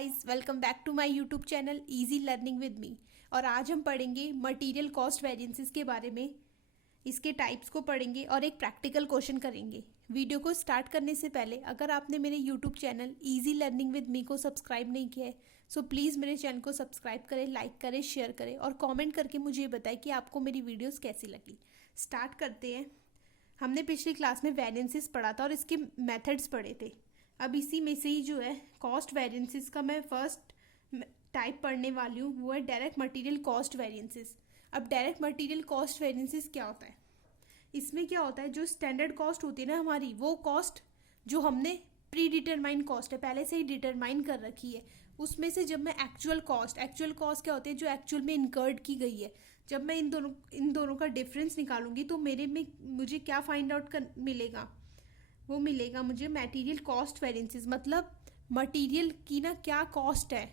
Guys, welcome back to my YouTube channel easy learning with me. और आज हम पढ़ेंगे मटेरियल कॉस्ट वेरिएंसेस के बारे में। इसके टाइप्स को पढ़ेंगे और एक प्रैक्टिकल क्वेश्चन करेंगे। वीडियो को स्टार्ट करने से पहले अगर आपने मेरे YouTube channel easy learning with मी को सब्सक्राइब नहीं किया है सो प्लीज़ मेरे चैनल को सब्सक्राइब करें, लाइक करें, शेयर करें और कॉमेंट करके मुझे बताएं कि आपको मेरी वीडियोज़ कैसी लगी। स्टार्ट करते हैं। हमने पिछली क्लास में वेरिएंसेस पढ़ा था और इसके मेथड्स पढ़े थे। अब इसी में से ही जो है कॉस्ट वेरिएंसेस का मैं फर्स्ट टाइप पढ़ने वाली हूँ, वो है डायरेक्ट मटेरियल कॉस्ट वेरिएंसेस। अब डायरेक्ट मटेरियल कॉस्ट वेरिएंसेस क्या होता है? इसमें क्या होता है, जो स्टैंडर्ड कॉस्ट होती है ना हमारी, वो कॉस्ट जो हमने प्री डिटरमाइन कॉस्ट है, पहले से ही डिटरमाइन कर रखी है, उसमें से जब मैं एक्चुअल कॉस्ट क्या होती है, जो एक्चुअल में इनकर्ड की गई है, जब मैं इन दोनों का डिफरेंस निकालूंगी तो मुझे क्या फाइंड आउट मिलेगा, वो मिलेगा मुझे मटेरियल कॉस्ट वेरिएंसेस। मतलब मटेरियल की ना क्या कॉस्ट है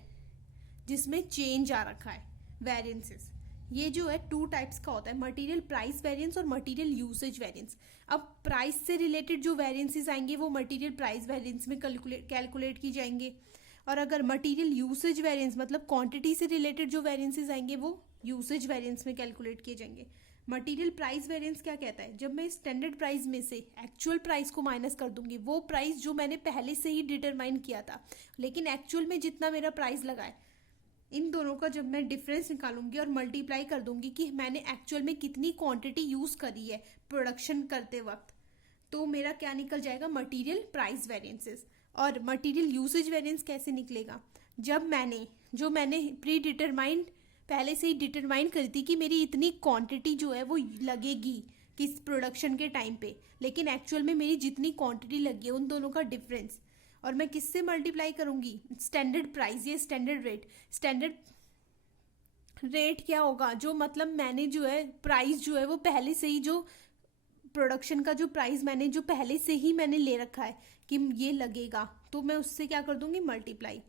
जिसमें चेंज आ रखा है, वेरिएंसेस। ये जो है टू टाइप्स का होता है, मटेरियल प्राइस वेरिएंस और मटेरियल यूसेज वेरिएंस। अब प्राइस से रिलेटेड जो वेरिएंसेस आएंगे वो मटेरियल प्राइस वेरिएंस में कैलकुलेट की जाएंगे, और अगर मटेरियल यूसेज वेरिएंस मतलब क्वांटिटी से रिलेटेड जो वेरिएंसेस आएंगे वो यूसेज वेरिएंस में कैलकुलेट किए जाएंगे। मटेरियल प्राइस वेरिएंस क्या कहता है, जब मैं स्टैंडर्ड प्राइस में से एक्चुअल प्राइस को माइनस कर दूंगी, वो प्राइस जो मैंने पहले से ही डिटरमाइन किया था लेकिन एक्चुअल में जितना मेरा प्राइस लगा है, इन दोनों का जब मैं डिफरेंस निकालूंगी और मल्टीप्लाई कर दूंगी कि मैंने एक्चुअल में कितनी क्वांटिटी यूज करी है प्रोडक्शन करते वक्त, तो मेरा क्या निकल जाएगा, मटेरियल प्राइस वेरिएंसेस। और मटेरियल यूसेज वेरिएंस कैसे निकलेगा, जब जो मैंने प्री डिटरमाइंड पहले से ही डिटरमाइन करी थी कि मेरी इतनी क्वांटिटी जो है वो लगेगी किस प्रोडक्शन के टाइम पे, लेकिन एक्चुअल में मेरी जितनी क्वांटिटी लगी है उन दोनों का डिफरेंस, और मैं किससे मल्टीप्लाई करूंगी, स्टैंडर्ड प्राइस या स्टैंडर्ड रेट। स्टैंडर्ड रेट क्या होगा, जो मतलब मैंने जो है प्राइस जो है वो पहले से ही, जो प्रोडक्शन का जो प्राइस मैंने जो पहले से ही मैंने ले रखा है कि ये लगेगा, तो मैं उससे क्या कर दूंगी, मल्टीप्लाई।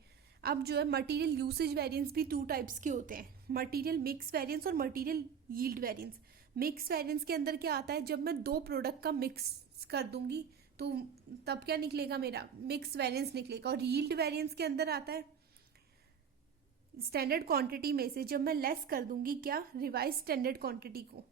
अब जो है मटेरियल यूसेज वेरिएंस भी टू टाइप्स के होते हैं, मटेरियल मिक्स वेरिएंस और material yield variance. Mix variance के अंदर क्या आता है, जब मैं दो प्रोडक्ट का मिक्स कर दूंगी तो तब क्या निकलेगा, मेरा मिक्स वेरिएंस निकलेगा। और यील्ड वेरिएंस के अंदर आता है स्टैंडर्ड क्वांटिटी में से जब मैं लेस कर दूंगी क्या, रिवाइज स्टैंडर्ड क्वांटिटी को,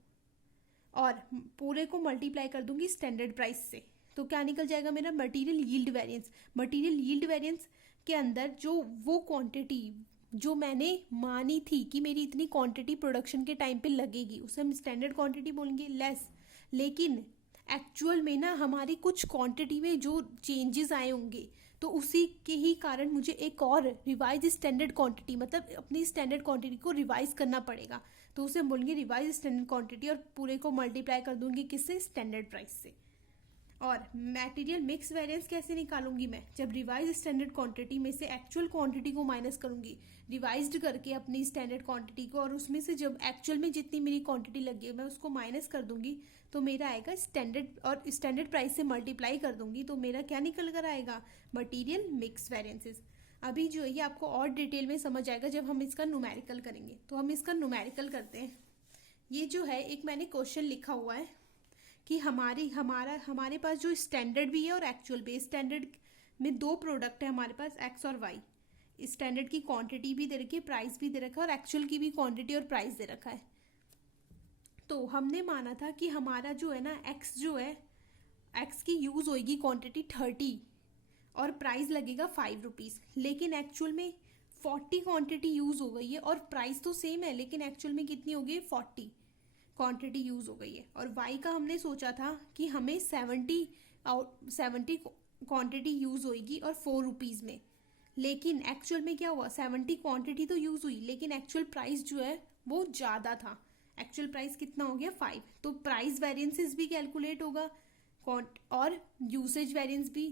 और पूरे को मल्टीप्लाई कर दूंगी स्टैंडर्ड प्राइस से, तो क्या निकल जाएगा मेरा, material yield variance. Material yield variance के अंदर जो वो क्वांटिटी जो मैंने मानी थी कि मेरी इतनी क्वांटिटी प्रोडक्शन के टाइम पे लगेगी, उसे हम स्टैंडर्ड क्वांटिटी बोलेंगे, लेस। लेकिन एक्चुअल में ना हमारी कुछ क्वांटिटी में जो चेंजेस आए होंगे तो उसी के ही कारण मुझे एक और रिवाइज स्टैंडर्ड क्वांटिटी, मतलब अपनी स्टैंडर्ड क्वांटिटी को रिवाइज करना पड़ेगा, तो उसे हम बोलेंगे रिवाइज स्टैंडर्ड क्वांटिटी, और पूरे को मल्टीप्लाई कर दूंगी किससे, स्टैंडर्ड प्राइस से। और मटेरियल मिक्स वेरिएंस कैसे निकालूंगी मैं, जब रिवाइज स्टैंडर्ड क्वांटिटी में से एक्चुअल क्वांटिटी को माइनस करूंगी रिवाइज्ड करके अपनी स्टैंडर्ड क्वांटिटी को, और उसमें से जब एक्चुअल में जितनी मेरी क्वांटिटी लगी है मैं उसको माइनस कर दूंगी तो मेरा आएगा स्टैंडर्ड, और स्टैंडर्ड प्राइस से मल्टीप्लाई कर दूंगी तो मेरा क्या निकल कर आएगा, मटेरियल मिक्स वेरिएंसेस। अभी जो है ये आपको और डिटेल में समझ आएगा जब हम इसका न्यूमेरिकल करेंगे। तो हम इसका न्यूमेरिकल करते हैं। ये जो है एक मैंने क्वेश्चन लिखा हुआ है कि हमारे पास जो स्टैंडर्ड भी है और एक्चुअल भी, स्टैंडर्ड में दो प्रोडक्ट है हमारे पास, एक्स और वाई। स्टैंडर्ड की क्वांटिटी भी दे रखी है, प्राइस भी दे रखा है, और एक्चुअल की भी क्वांटिटी और प्राइस दे रखा है। तो हमने माना था कि हमारा जो है ना एक्स जो है, एक्स की यूज होगी क्वांटिटी 30 और प्राइस लगेगा 5 रुपीज, लेकिन एक्चुअल में 40 क्वांटिटी यूज हो गई है और प्राइस तो सेम है, लेकिन एक्चुअल में कितनी हो गई, 40 क्वांटिटी यूज हो गई है। और वाई का हमने सोचा था कि हमें 70 क्वांटिटी यूज होगी और 4 रुपीज में, लेकिन एक्चुअल में क्या हुआ, 70 क्वांटिटी तो यूज हुई लेकिन एक्चुअल प्राइस जो है वो ज्यादा था। एक्चुअल प्राइस कितना हो गया, 5। तो प्राइस वेरिएंसेस भी कैलकुलेट होगा और यूसेज वेरिएंस भी,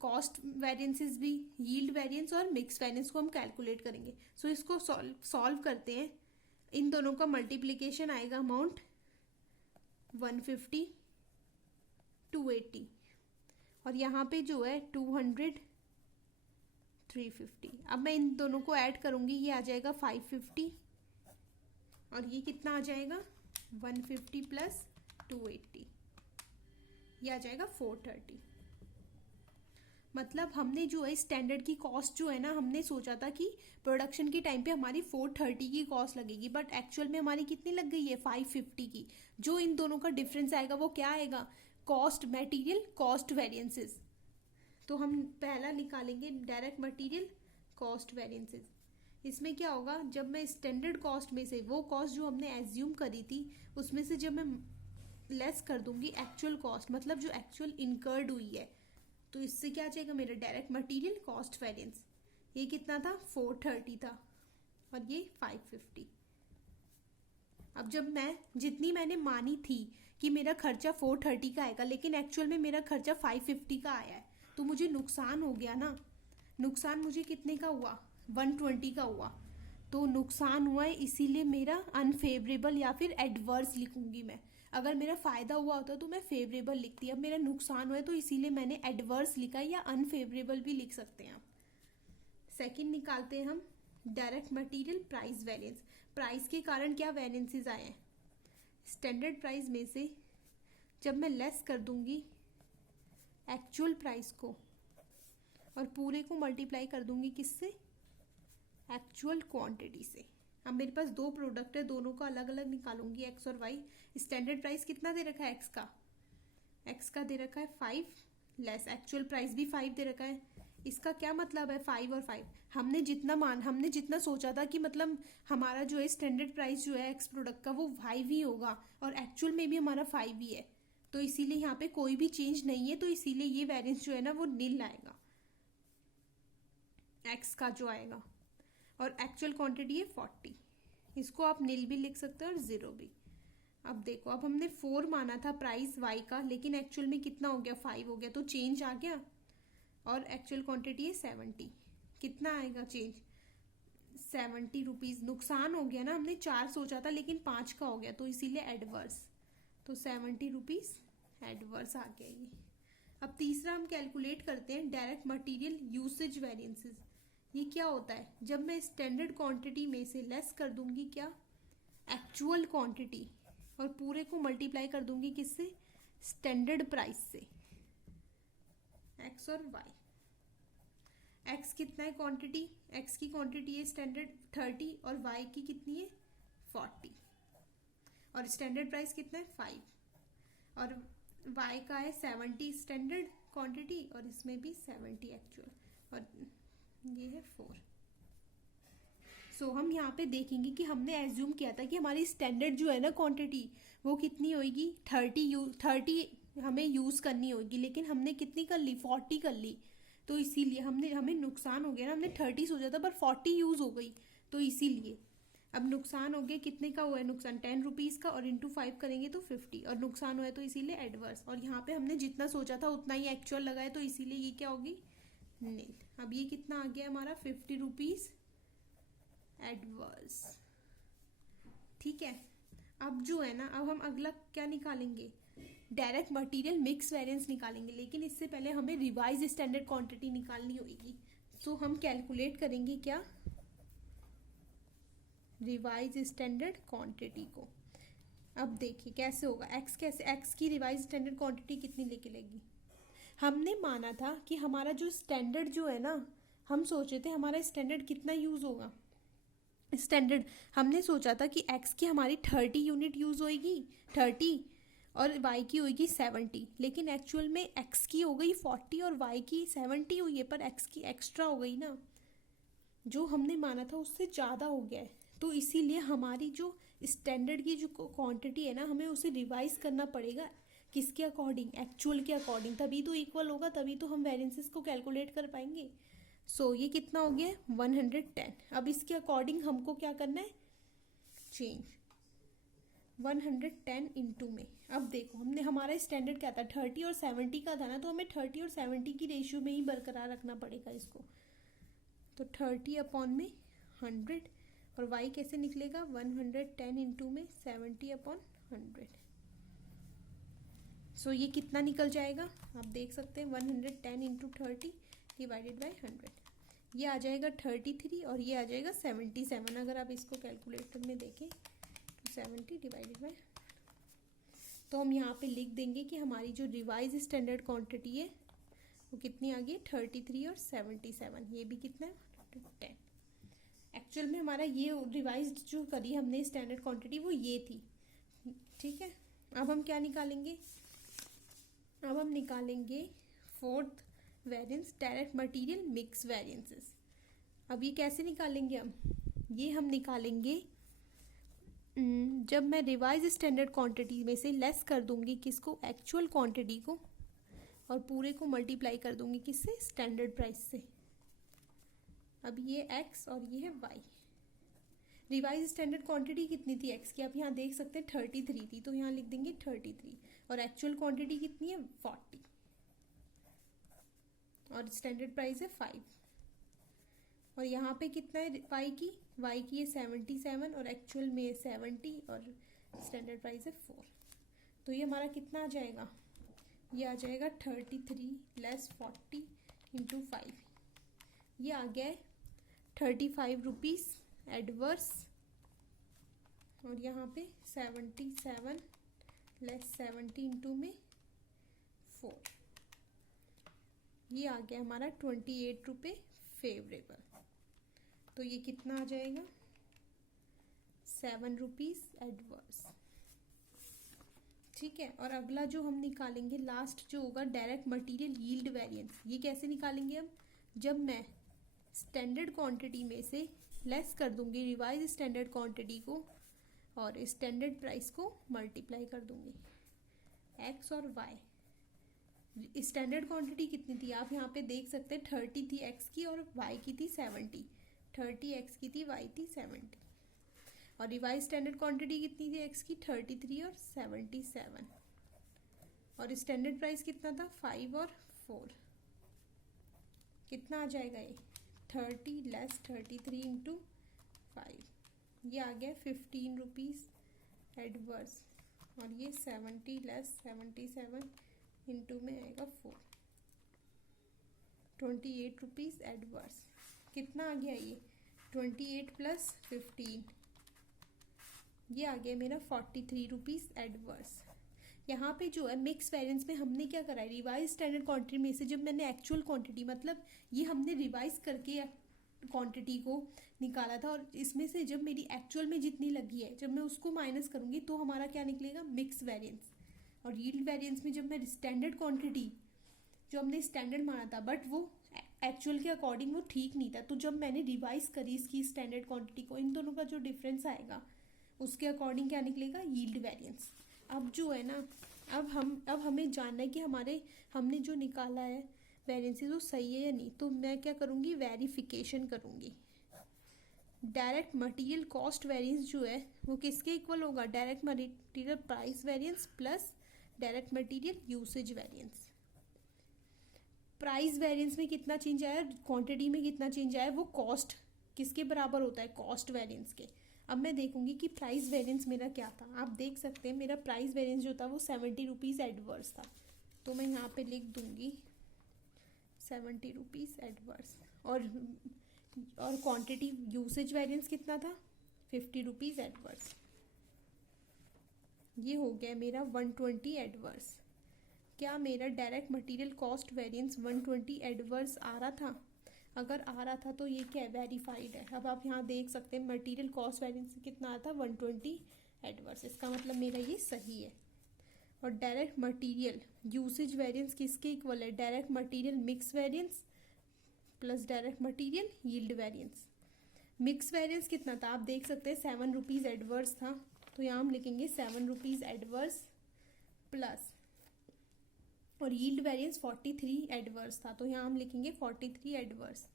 कॉस्ट वेरिएंसेस भी, यील्ड वेरिएंस और मिक्स वेरिएंस को हम कैलकुलेट करेंगे। सो इसको सॉल्व करते हैं। इन दोनों का मल्टीप्लीकेशन आएगा अमाउंट 150 280, और यहाँ पे जो है 200 350। अब मैं इन दोनों को ऐड करूंगी, ये आ जाएगा 550, और ये कितना आ जाएगा 150 प्लस 280, ये आ जाएगा 430। मतलब हमने जो है स्टैंडर्ड की कॉस्ट जो है ना, हमने सोचा था कि प्रोडक्शन के टाइम पे हमारी 430 की कॉस्ट लगेगी, बट एक्चुअल में हमारी कितनी लग गई है 550 की। जो इन दोनों का डिफरेंस आएगा वो क्या आएगा, कॉस्ट मटेरियल कॉस्ट वेरिएंसेस। तो हम पहला निकालेंगे डायरेक्ट मटेरियल कॉस्ट वेरिएंसेस। इसमें क्या होगा, जब मैं स्टैंडर्ड कॉस्ट में से वो कॉस्ट जो हमने एज्यूम करी थी उसमें से जब मैं लेस कर दूंगी एक्चुअल कॉस्ट, मतलब जो एक्चुअल इनकर्ड हुई है, तो इससे क्या चाहिए मेरा डायरेक्ट मटेरियल कॉस्ट वेरिएंस। ये कितना था 430 था और ये 550। अब जब मैं जितनी मैंने मानी थी कि मेरा खर्चा 430 का आएगा, लेकिन एक्चुअल में मेरा खर्चा 550 का आया है, तो मुझे नुकसान हो गया ना। नुकसान मुझे कितने का हुआ, 120 का हुआ। तो नुकसान हुआ है, इसीलिए मेरा अनफेवरेबल या फिर एडवर्स लिखूंगी मैं। अगर मेरा फायदा हुआ होता तो मैं फेवरेबल लिखती, अब मेरा नुकसान हुआ है तो इसीलिए मैंने एडवर्स लिखा, या अनफेवरेबल भी लिख सकते हैं आप। सेकंड निकालते हैं हम direct material price variance. Price के कारण क्या वेरिएंसेस आए हैं, स्टैंडर्ड प्राइस में से जब मैं लेस कर दूंगी एक्चुअल प्राइस को और पूरे को मल्टीप्लाई कर दूंगी किससे, एक्चुअल क्वांटिटी से। अब मेरे पास दो प्रोडक्ट है, दोनों को अलग अलग निकालूंगी एक्स और वाई। स्टैंडर्ड प्राइस कितना दे रखा है एक्स का दे रखा है 5, लेस एक्चुअल प्राइस भी 5 दे रखा है। इसका क्या मतलब है 5 और 5, हमने जितना सोचा था कि मतलब हमारा जो है स्टैंडर्ड प्राइस जो है एक्स प्रोडक्ट का वो 5 ही होगा और एक्चुअल में भी हमारा 5 ही है, तो इसीलिए यहाँ पे कोई भी चेंज नहीं है, तो इसीलिए ये वेरिएंस जो है ना वो नील आएगा एक्स का जो आएगा। और एक्चुअल क्वांटिटी है 40, इसको आप नील भी लिख सकते हो और 0 भी। अब देखो, अब हमने 4 माना था प्राइस वाई का, लेकिन एक्चुअल में कितना हो गया 5 हो गया, तो चेंज आ गया। और एक्चुअल क्वांटिटी है 70, कितना आएगा चेंज, 70 रुपीज़। नुकसान हो गया ना, हमने 4 सोचा था लेकिन 5 का हो गया, तो इसीलिए एडवर्स, तो 70 रुपीज़ एडवर्स आ गया ये। अब तीसरा हम कैलकुलेट करते हैं डायरेक्ट मटेरियल यूसेज वेरिएंसेस। ये क्या होता है, जब मैं स्टैंडर्ड क्वांटिटी में से लेस कर दूंगी क्या, एक्चुअल क्वांटिटी, और पूरे को मल्टीप्लाई कर दूंगी किससे, स्टैंडर्ड प्राइस से, एक्स और वाई। एक्स कितना है क्वांटिटी, एक्स की क्वांटिटी है स्टैंडर्ड 30 और वाई की कितनी है 40, और स्टैंडर्ड प्राइस कितना है 5, और वाई का है 70 स्टैंडर्ड क्वांटिटी और इसमें भी 70 एक्चुअल, और ये है 4। सो हम यहाँ पे देखेंगे कि हमने एज्यूम किया था कि हमारी स्टैंडर्ड जो है ना क्वांटिटी वो कितनी होगी 30 हमें यूज़ करनी होगी, लेकिन हमने कितनी कर ली 40 कर ली, तो इसीलिए हमें नुकसान हो गया ना। हमने 30 सोचा था पर 40 यूज़ हो गई, तो इसीलिए अब नुकसान हो गया। कितने का हुआ है नुकसान, 10 रुपीज़ का, और इंटू 5 करेंगे तो 50, और नुकसान हुआ है तो इसीलिए एडवर्स। और यहाँ पे हमने जितना सोचा था उतना ही एक्चुअल लगाया, तो इसीलिए ये क्या होगी नील। अब ये कितना आ गया हमारा 50 रुपीज़ एडवर्स, ठीक है। अब जो है ना, अब हम अगला क्या निकालेंगे, डायरेक्ट मटेरियल मिक्स वेरिएंस निकालेंगे, लेकिन इससे पहले हमें रिवाइज स्टैंडर्ड क्वांटिटी निकालनी होगी। सो हम कैलकुलेट करेंगे क्या, रिवाइज स्टैंडर्ड क्वांटिटी को। अब देखिए कैसे होगा, एक्स की रिवाइज स्टैंडर्ड क्वांटिटी कितनी लेके लेगी। हमने माना था कि हमारा जो स्टैंडर्ड जो है ना, हम सोचे थे हमारा स्टैंडर्ड कितना यूज़ होगा, स्टैंडर्ड हमने सोचा था कि एक्स की हमारी 30 यूनिट यूज़ होएगी 30 और वाई की होएगी 70, लेकिन एक्चुअल में एक्स की हो गई 40 और वाई की 70 हुई है, पर एक्स की एक्स्ट्रा हो गई ना, जो हमने माना था उससे ज़्यादा हो गया है। तो इसीलिए हमारी जो स्टैंडर्ड की जो क्वांटिटी है ना, हमें उसे रिवाइज करना पड़ेगा किसके अकॉर्डिंग, एक्चुअल के अकॉर्डिंग, तभी तो इक्वल होगा, तभी तो हम वेरिएंसेस को कैलकुलेट कर पाएंगे। सो ये कितना हो गया 110। अब इसके अकॉर्डिंग हमको क्या करना है, चेंज 110 इंटू में। अब देखो हमने हमारा स्टैंडर्ड क्या था 30 और 70 का था ना, तो हमें 30 और 70 की रेशियो में ही बरकरार रखना पड़ेगा इसको। तो 30 अपॉन में 100, और y कैसे निकलेगा 110 इंटू में 70 अपॉन 100। सो ये कितना निकल जाएगा, आप देख सकते हैं 110 इंटू 30 डिवाइडेड बाई 100, ये आ जाएगा 33 और ये आ जाएगा 77। अगर आप इसको कैलकुलेटर में देखें तो 70 डिवाइडेड बाई, तो हम यहाँ पे लिख देंगे कि हमारी जो रिवाइज स्टैंडर्ड क्वांटिटी है वो कितनी आ गई 33 और 77, ये भी कितना है 10। एक्चुअल में हमारा ये रिवाइज्ड जो करी हमने स्टैंडर्ड क्वांटिटी वो ये थी, ठीक है। अब हम क्या निकालेंगे, अब हम निकालेंगे fourth variance direct material mix variances. अब ये कैसे निकालेंगे हम निकालेंगे जब मैं रिवाइज स्टैंडर्ड क्वांटिटी में से लेस कर दूंगी किसको, एक्चुअल क्वांटिटी को, और पूरे को मल्टीप्लाई कर दूंगी किससे, स्टैंडर्ड प्राइस से। अब ये x और ये है y। रिवाइज स्टैंडर्ड क्वांटिटी कितनी थी x की, आप यहाँ देख सकते हैं 33 थी, तो यहाँ लिख देंगे 33, और एक्चुअल क्वांटिटी कितनी है 40, और स्टैंडर्ड प्राइस है 5। और यहाँ पे कितना है y की है 77 और एक्चुअल में 70 और स्टैंडर्ड प्राइस है 4। तो ये हमारा कितना आ जाएगा, ये आ जाएगा 33 लेस 40 इंटू 5, ये आ गया 35 रुपीज़ एडवर्स। और यहाँ पे 77 लेस 70 इंटू में 4, ये आ गया हमारा 28 रुपये फेवरेबल। तो ये कितना आ जाएगा 7 रुपीज़ एडवर्स, ठीक है। और अगला जो हम निकालेंगे लास्ट जो होगा डायरेक्ट मटेरियल यील्ड वेरिएंस। ये कैसे निकालेंगे हम, जब मैं स्टैंडर्ड क्वांटिटी में से लेस कर दूंगी रिवाइज स्टैंडर्ड क्वांटिटी को और स्टैंडर्ड प्राइस को मल्टीप्लाई कर दूंगी, x और y। स्टैंडर्ड क्वांटिटी कितनी थी आप यहाँ पे देख सकते हैं 30 थी x की और y की थी 70, 30 x की थी y थी 70। और रिवाइज स्टैंडर्ड क्वांटिटी कितनी थी x की 33 और 77, और स्टैंडर्ड प्राइस कितना था 5 और 4। कितना आ जाएगा ये 30 लेस 33 इंटू 5, ये आ गया 15 रुपीज़ एडवर्स, और ये 70 लेस 77 इंटू में आएगा 4, 28 रुपीज़ एडवर्स। कितना आ गया ये 28 प्लस 15, ये आ गया मेरा 43 रुपीज़ एडवर्स। यहाँ पे जो है मिक्स वेरिएंस में हमने क्या करा है, रिवाइज स्टैंडर्ड क्वांटिटी में से जब मैंने एक्चुअल क्वांटिटी मतलब ये हमने रिवाइज करके क्वांटिटी को निकाला था, और इसमें से जब मेरी एक्चुअल में जितनी लगी है जब मैं उसको माइनस करूँगी तो हमारा क्या निकलेगा मिक्स वेरिएंस। और यील्ड वेरिएंस में जब मैं स्टैंडर्ड क्वांटिटी जो हमने स्टैंडर्ड माना था बट वो एक्चुअल के अकॉर्डिंग वो ठीक नहीं था, तो जब मैंने रिवाइज करी इसकी स्टैंडर्ड क्वांटिटी को, इन दोनों का जो डिफरेंस आएगा उसके अकॉर्डिंग क्या निकलेगा यील्ड वेरिएंस। अब जो है ना, अब हमें जानना है कि हमने जो निकाला है वेरिएंसेस वो सही है या नहीं। तो मैं क्या करूँगी, वेरिफिकेशन करूँगी। डायरेक्ट मटेरियल कॉस्ट वेरिएंस जो है वो किसके इक्वल होगा, direct material price variance plus direct material usage variance. Price variance में कितना चेंज आया, क्वांटिटी में कितना चेंज आया, वो कॉस्ट किसके बराबर होता है, कॉस्ट वेरिएंस के। अब मैं देखूंगी कि प्राइस वेरिएंस मेरा क्या था। आप देख सकते हैं मेरा प्राइस वेरिएंस जो था वो 70 रुपीज़ एडवर्स था, तो मैं यहाँ पे लिख दूंगी 70 रुपीज़ एडवर्स। और क्वांटिटी यूसेज वेरिएंस कितना था 50 रुपीज़ एडवर्स। ये हो गया मेरा 120 एडवर्स। क्या मेरा direct material cost variance 120 adverse आ रहा था? अगर आ रहा था तो ये क्या है, वेरीफाइड है। अब आप यहाँ देख सकते हैं मटेरियल कॉस्ट वेरिएंस कितना आता है 120 एडवर्स, इसका मतलब मेरा ये सही है। और डायरेक्ट मटेरियल यूसेज वेरिएंस किसके इक्वल है, direct material mix variance plus direct material yield variance. Mix variance कितना था आप देख सकते हैं 7 रुपीज़ एडवर्स था, तो यहाँ हम लिखेंगे 7 रुपीज़ एडवर्स प्लस, और यील्ड वेरिएंस 43 एडवर्स था, तो यहाँ हम लिखेंगे 43 एडवर्स।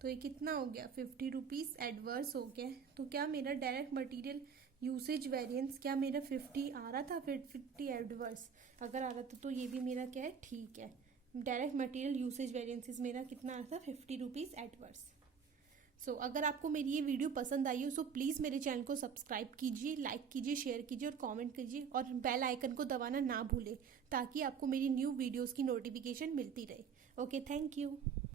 तो ये कितना हो गया 50 रुपीज़ एडवर्स हो गया। तो क्या मेरा डायरेक्ट मटेरियल यूसेज वेरिएंस क्या मेरा 50 आ रहा था, फिर 50 एडवर्स अगर आ रहा था तो ये भी मेरा क्या है ठीक है। डायरेक्ट मटेरियल यूसेज वेरिएंसेस मेरा कितना आ रहा था 50 रुपीज़ एडवर्स। सो अगर आपको मेरी ये वीडियो पसंद आई हो सो प्लीज़ मेरे चैनल को सब्सक्राइब कीजिए, लाइक कीजिए, शेयर कीजिए और कमेंट कीजिए, और बेल आइकन को दबाना ना भूलें ताकि आपको मेरी न्यू वीडियोस की नोटिफिकेशन मिलती रहे। Okay, thank you.